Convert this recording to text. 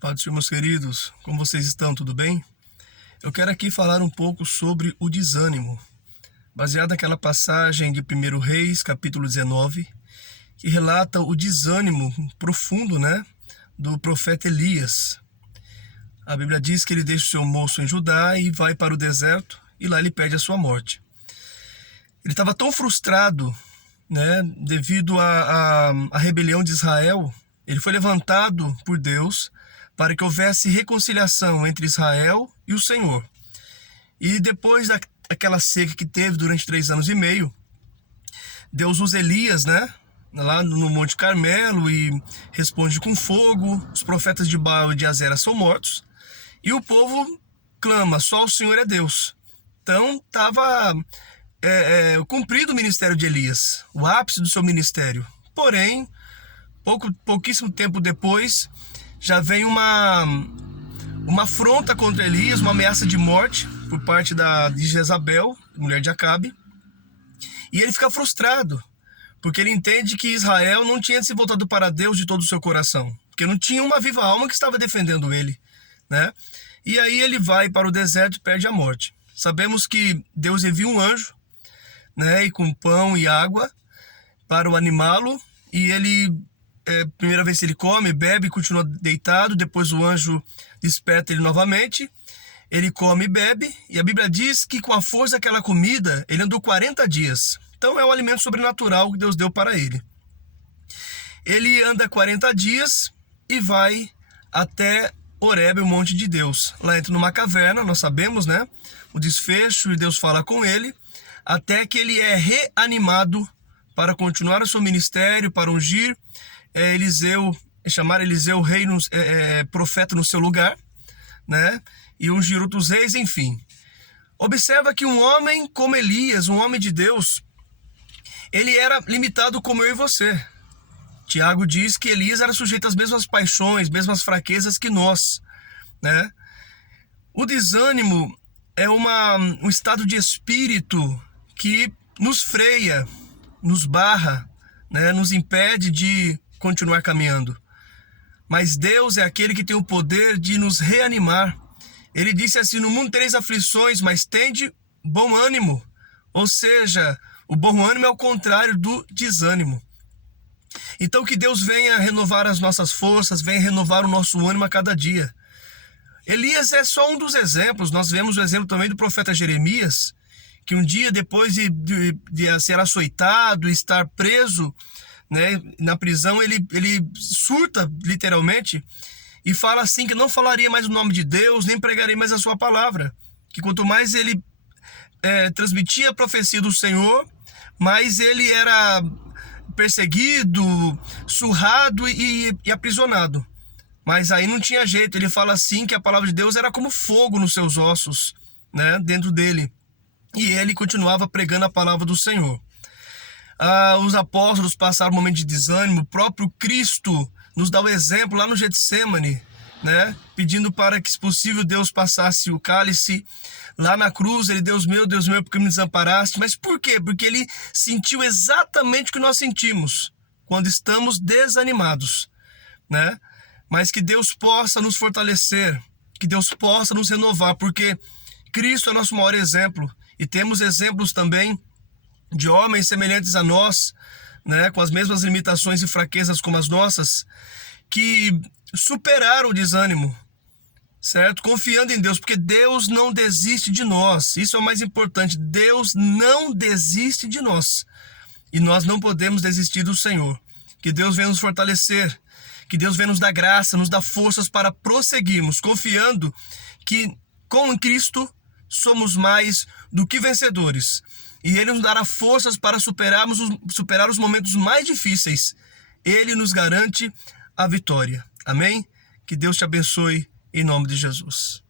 Pai do Senhor, meus queridos, como vocês estão? Tudo bem? Eu quero aqui falar um pouco sobre o desânimo, baseado naquela passagem de 1 Reis, capítulo 19, que relata o desânimo profundo, do profeta Elias. A Bíblia diz que ele deixa o seu moço em Judá e vai para o deserto, e lá ele pede a sua morte. Ele estava tão frustrado, devido à rebelião de Israel. Ele foi levantado por Deus para que houvesse reconciliação entre Israel e o Senhor. E depois daquela seca que teve durante 3 anos e meio, Deus usa Elias, lá no Monte Carmelo, e responde com fogo. Os profetas de Baal e de Azera são mortos, e o povo clama: só o Senhor é Deus. Então estava cumprido o ministério de Elias, o ápice do seu ministério. Porém, pouquíssimo tempo depois, já vem uma afronta contra Elias, uma ameaça de morte por parte de Jezabel, mulher de Acabe. E ele fica frustrado, porque ele entende que Israel não tinha se voltado para Deus de todo o seu coração, porque não tinha uma viva alma que estava defendendo ele, E aí ele vai para o deserto e perde a morte. Sabemos que Deus envia um anjo, e com pão e água para o animá-lo, e ele, primeira vez ele come, bebe e continua deitado. Depois o anjo desperta ele novamente, ele come e bebe, e a Bíblia diz que com a força daquela comida ele andou 40 dias. Então é um alimento sobrenatural que Deus deu para ele. Ele anda 40 dias e vai até Horebe, o monte de Deus. Lá entra numa caverna, nós sabemos, o desfecho, e Deus fala com ele, até que ele é reanimado para continuar o seu ministério, para ungir Eliseu, chamar Eliseu rei, profeta no seu lugar, e ungir outros reis, enfim. Observa que um homem como Elias, um homem de Deus, ele era limitado como eu e você. Tiago diz que Elias era sujeito às mesmas paixões, mesmas fraquezas que nós, O desânimo é um estado de espírito que nos freia, nos barra, nos impede de continuar caminhando. Mas Deus é aquele que tem o poder de nos reanimar. Ele disse assim: no mundo tereis aflições, mas tende bom ânimo. Ou seja, o bom ânimo é o contrário do desânimo. Então que Deus venha renovar as nossas forças, venha renovar o nosso ânimo a cada dia. Elias é só um dos exemplos. Nós vemos o exemplo também do profeta Jeremias, que um dia depois de ser açoitado, estar preso, na prisão, ele surta literalmente e fala assim que não falaria mais o nome de Deus, nem pregaria mais a sua palavra, que quanto mais ele transmitia a profecia do Senhor, mais ele era perseguido, surrado e aprisionado. Mas aí não tinha jeito. Ele fala assim que a palavra de Deus era como fogo nos seus ossos, dentro dele. E ele continuava pregando a palavra do Senhor. Os apóstolos passaram um momento de desânimo. O próprio Cristo nos dá o exemplo lá no Getsêmani, pedindo para que, se possível, Deus passasse o cálice. Lá na cruz, ele: Deus meu, por que me desamparaste? Mas por quê? Porque ele sentiu exatamente o que nós sentimos quando estamos desanimados, Mas que Deus possa nos fortalecer, que Deus possa nos renovar, porque Cristo é nosso maior exemplo. E temos exemplos também de homens semelhantes a nós, com as mesmas limitações e fraquezas como as nossas, que superaram o desânimo, certo? Confiando em Deus, porque Deus não desiste de nós. Isso é o mais importante. Deus não desiste de nós. E nós não podemos desistir do Senhor. Que Deus venha nos fortalecer, que Deus venha nos dar graça, nos dar forças para prosseguirmos, confiando que com Cristo somos mais do que vencedores. E Ele nos dará forças para superar os momentos mais difíceis. Ele nos garante a vitória. Amém? Que Deus te abençoe em nome de Jesus.